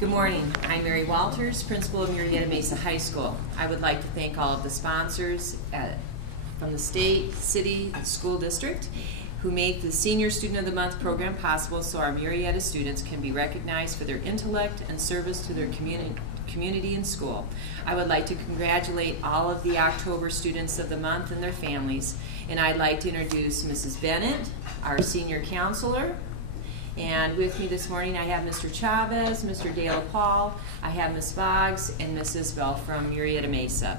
Good morning. I'm Mary Walters, principal of Murrieta Mesa High School. I would like to thank all of the sponsors from the state, city, school district who made the Senior Student of the Month program possible so our Murrieta students can be recognized for their intellect and service to their community and school. I would like to congratulate all of the October students of the month and their families, and I'd like to introduce Mrs. Bennett, our senior counselor. And with me this morning I have Mr. Chavez, Mr. Dale Paul, I have Ms. Boggs, and Ms. Isbell from Murrieta Mesa.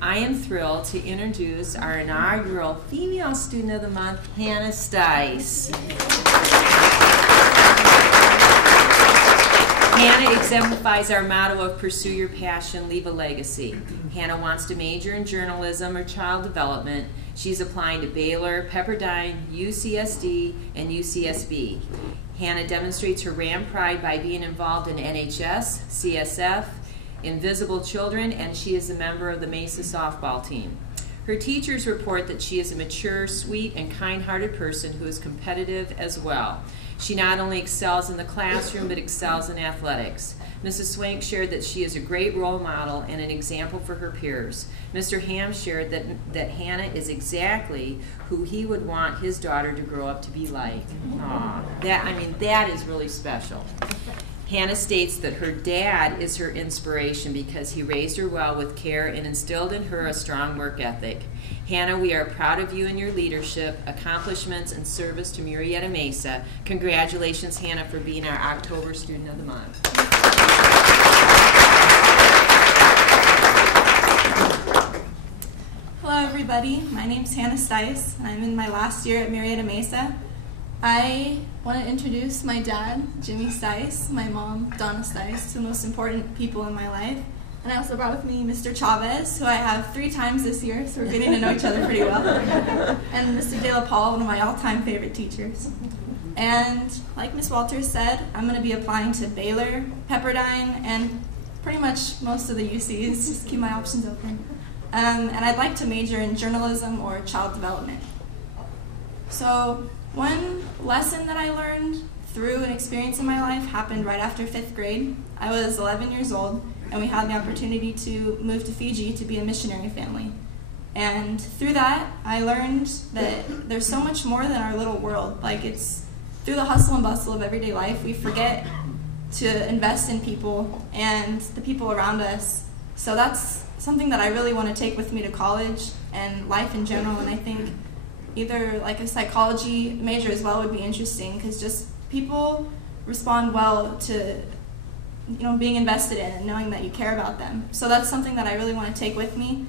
I am thrilled to introduce our inaugural Female Student of the Month, Hannah Stice. Hannah exemplifies our motto of pursue your passion, leave a legacy. Hannah wants to major in journalism or child development. She's applying to Baylor, Pepperdine, UCSD, and UCSB. Hannah demonstrates her RAM pride by being involved in NHS, CSF, Invisible Children, and she is a member of the Mesa softball team. Her teachers report that she is a mature, sweet, and kind-hearted person who is competitive as well. She not only excels in the classroom, but excels in athletics. Mrs. Swank shared that she is a great role model and an example for her peers. Mr. Ham shared that Hannah is exactly who he would want his daughter to grow up to be like. Aww, that is really special. Hannah states that her dad is her inspiration because he raised her well with care and instilled in her a strong work ethic. Hannah, we are proud of you and your leadership, accomplishments, and service to Murrieta Mesa. Congratulations, Hannah, for being our October Student of the Month. Hello, everybody. My name's Hannah Stice, and I'm in my last year at Murrieta Mesa. I want to introduce my dad, Jimmy Stice, my mom, Donna Stice, the most important people in my life. And I also brought with me Mr. Chavez, who I have 3 times this year, so we're getting to know each other pretty well. And Mr. Dale Paul, one of my all-time favorite teachers. And like Ms. Walters said, I'm going to be applying to Baylor, Pepperdine, and pretty much most of the UCs, just keep my options open. And I'd like to major in journalism or child development. So one lesson that I learned through an experience in my life happened right after 5th grade. I was 11 years old, and we had the opportunity to move to Fiji to be a missionary family. And through that, I learned that there's so much more than our little world. Like, it's through the hustle and bustle of everyday life, we forget to invest in people and the people around us. So that's something that I really want to take with me to college and life in general, and I think either like a psychology major as well would be interesting, because just people respond well to being invested in and knowing that you care about them. So that's something that I really want to take with me,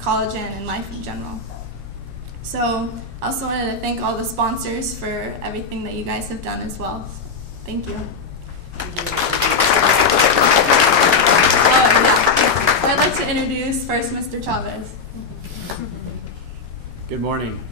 college and in life in general. So I also wanted to thank all the sponsors for everything that you guys have done as well. Thank you. I'd like to introduce first Mr. Chavez. Good morning.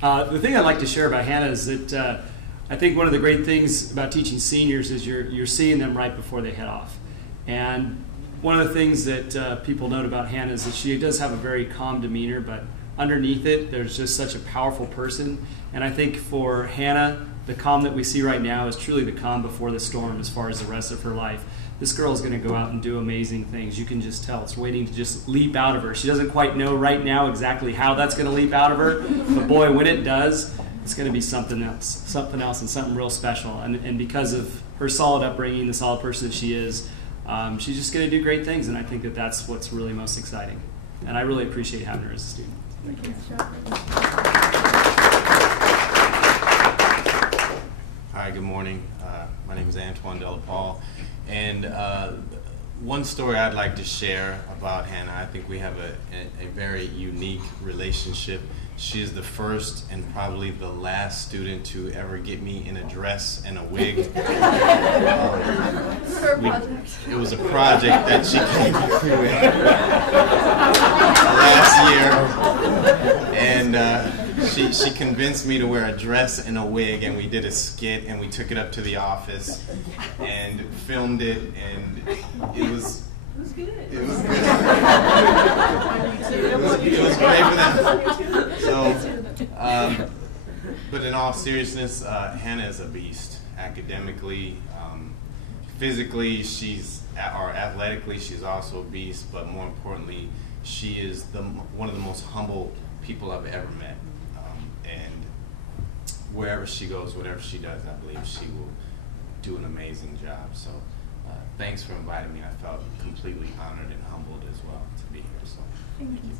The thing I'd like to share about Hannah is that I think one of the great things about teaching seniors is you're seeing them right before they head off. And one of the things that people note about Hannah is that she does have a very calm demeanor, but underneath it, there's just such a powerful person. And I think for Hannah, the calm that we see right now is truly the calm before the storm as far as the rest of her life. This girl is going to go out and do amazing things. You can just tell. It's waiting to just leap out of her. She doesn't quite know right now exactly how that's going to leap out of her, but boy, when it does, it's going to be something else and something real special. And because of her solid upbringing, the solid person that she is, she's just going to do great things, and I think that that's what's really most exciting. And I really appreciate having her as a student. Thank you. Hi, good morning. My name is Antoine Delapaul, and one story I'd like to share about Hannah. I think we have a very unique relationship. She is the first and probably the last student to ever get me in a dress and a wig. It was a project that she came through last year, and she convinced me to wear a dress and a wig, and we did a skit, and we took it up to the office and filmed it, and it was good. It was good. It was great for them. So, but in all seriousness, Hannah is a beast. Academically, physically, or athletically, she's also a beast, but more importantly, she is one of the most humble people I've ever met. And wherever she goes, whatever she does, I believe she will do an amazing job. So thanks for inviting me. I felt completely honored and humbled as well to be here. So thank you.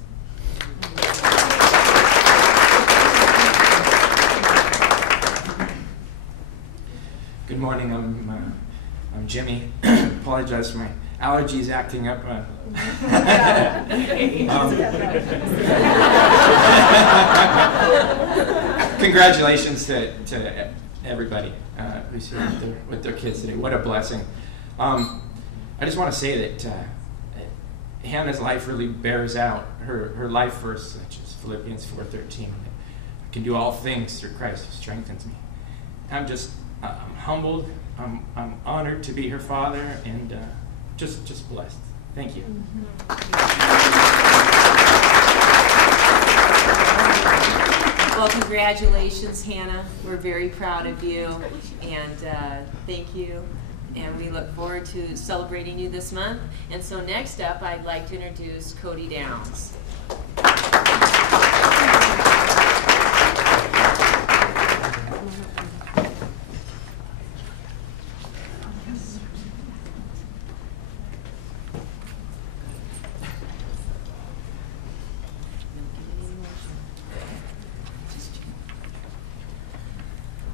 Good morning. I'm Jimmy. Apologize for my allergies acting up. Congratulations to everybody who's here with their kids today. What a blessing. I just want to say that Hannah's life really bears out her life verse, which is Philippians 4:13. I can do all things through Christ who strengthens me. I'm humbled. I'm honored to be her father, and just blessed. Thank you. Well, congratulations, Hannah. We're very proud of you, and thank you. And we look forward to celebrating you this month. And so next up, I'd like to introduce Cody Downs.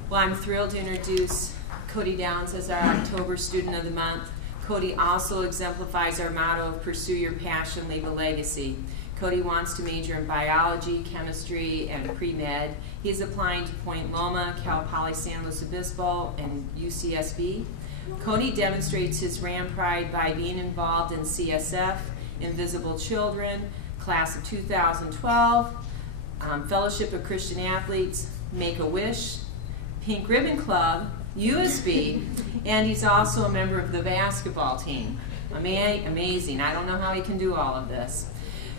Well, I'm thrilled to introduce Cody Downs as our October Student of the Month. Cody also exemplifies our motto of pursue your passion, leave a legacy. Cody wants to major in biology, chemistry, and pre-med. He's applying to Point Loma, Cal Poly San Luis Obispo, and UCSB. Cody demonstrates his Ram pride by being involved in CSF, Invisible Children, Class of 2012, Fellowship of Christian Athletes, Make-A-Wish, Pink Ribbon Club, USB, and he's also a member of the basketball team. Amazing. I don't know how he can do all of this.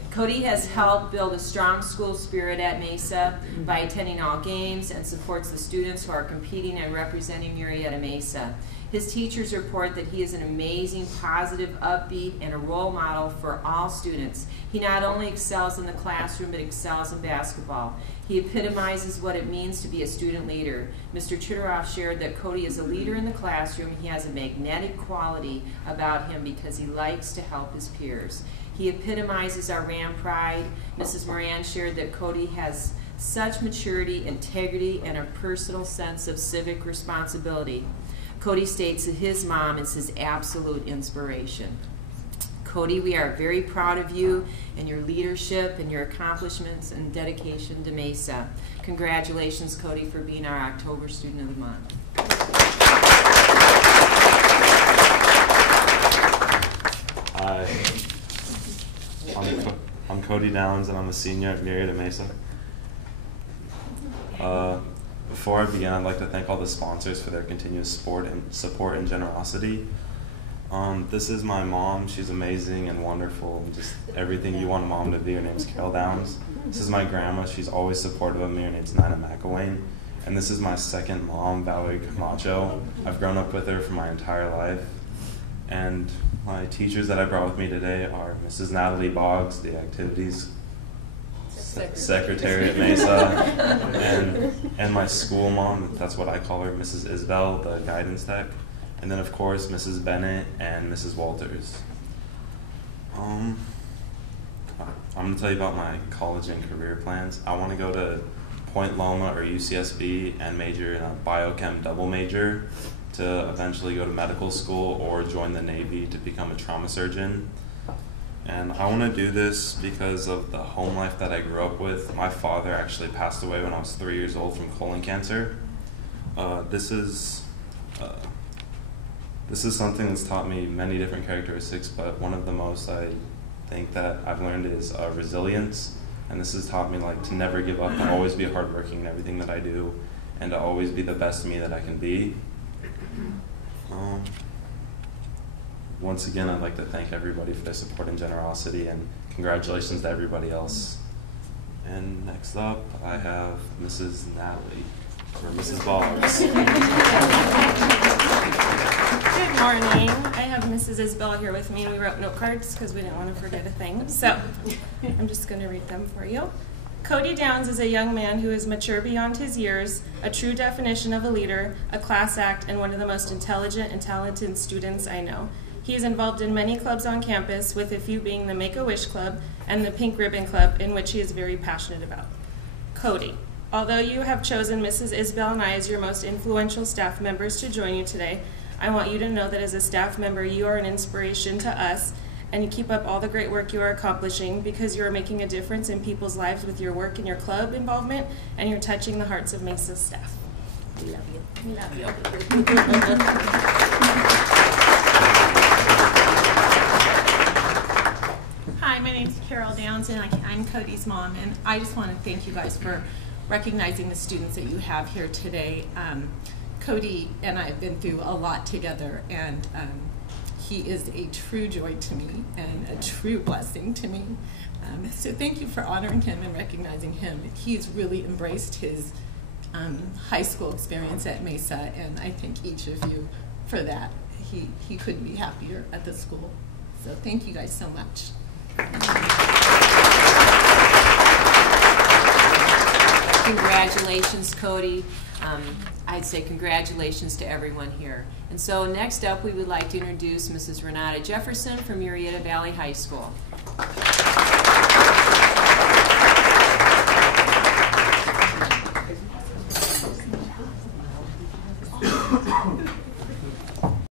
Cody has helped build a strong school spirit at Mesa by attending all games and supports the students who are competing and representing Murrieta Mesa. His teachers report that he is an amazing, positive, upbeat, and a role model for all students. He not only excels in the classroom, but excels in basketball. He epitomizes what it means to be a student leader. Mr. Chitteroff shared that Cody is a leader in the classroom. He has a magnetic quality about him because he likes to help his peers. He epitomizes our Ram pride. Mrs. Moran shared that Cody has such maturity, integrity, and a personal sense of civic responsibility. Cody states that his mom is his absolute inspiration. Cody, we are very proud of you and your leadership and your accomplishments and dedication to Mesa. Congratulations, Cody, for being our October Student of the Month. I'm Cody Downs, and I'm a senior at Murrieta Mesa. Before I begin, I'd like to thank all the sponsors for their continuous support and generosity. This is my mom. She's amazing and wonderful, just everything you want a mom to be. Her name's Carol Downs. This is my grandma. She's always supportive of me. Her name's Nina McElwain. And this is my second mom, Valerie Camacho. I've grown up with her for my entire life. And my teachers that I brought with me today are Mrs. Natalie Boggs, the activities secretary at Mesa, and my school mom, that's what I call her, Mrs. Isbell, the guidance tech, and then of course Mrs. Bennett and Mrs. Walters. I'm going to tell you about my college and career plans. I want to go to Point Loma or UCSB and major in a biochem double major to eventually go to medical school or join the Navy to become a trauma surgeon. And I want to do this because of the home life that I grew up with. My father actually passed away when I was 3 years old from colon cancer. This is something that's taught me many different characteristics, but one of the most I think that I've learned is resilience. And this has taught me to never give up, to always be hardworking in everything that I do, and to always be the best me that I can be. Once again, I'd like to thank everybody for their support and generosity, and congratulations to everybody else. And next up, I have Mrs. Natalie, or Mrs. Boggs. Good morning. I have Mrs. Isbell here with me, and we wrote note cards because we didn't want to forget a thing. So I'm just going to read them for you. Cody Downs is a young man who is mature beyond his years, a true definition of a leader, a class act, and one of the most intelligent and talented students I know. He is involved in many clubs on campus, with a few being the Make-A-Wish Club and the Pink Ribbon Club, in which he is very passionate about. Cody, although you have chosen Mrs. Isbell and I as your most influential staff members to join you today, I want you to know that as a staff member, you are an inspiration to us, and you keep up all the great work you are accomplishing because you are making a difference in people's lives with your work and your club involvement, and you're touching the hearts of Mesa's staff. We love you. We love you. Hi, my name's Carol Downs, and I'm Cody's mom, and I just want to thank you guys for recognizing the students that you have here today. Cody and I have been through a lot together, and he is a true joy to me and a true blessing to me. So thank you for honoring him and recognizing him. He's really embraced his high school experience at Mesa, and I thank each of you for that. He couldn't be happier at the school. So thank you guys so much. Congratulations, Cody. I'd say congratulations to everyone here. And so next up, we would like to introduce Mrs. Renata Jefferson from Murrieta Valley High School.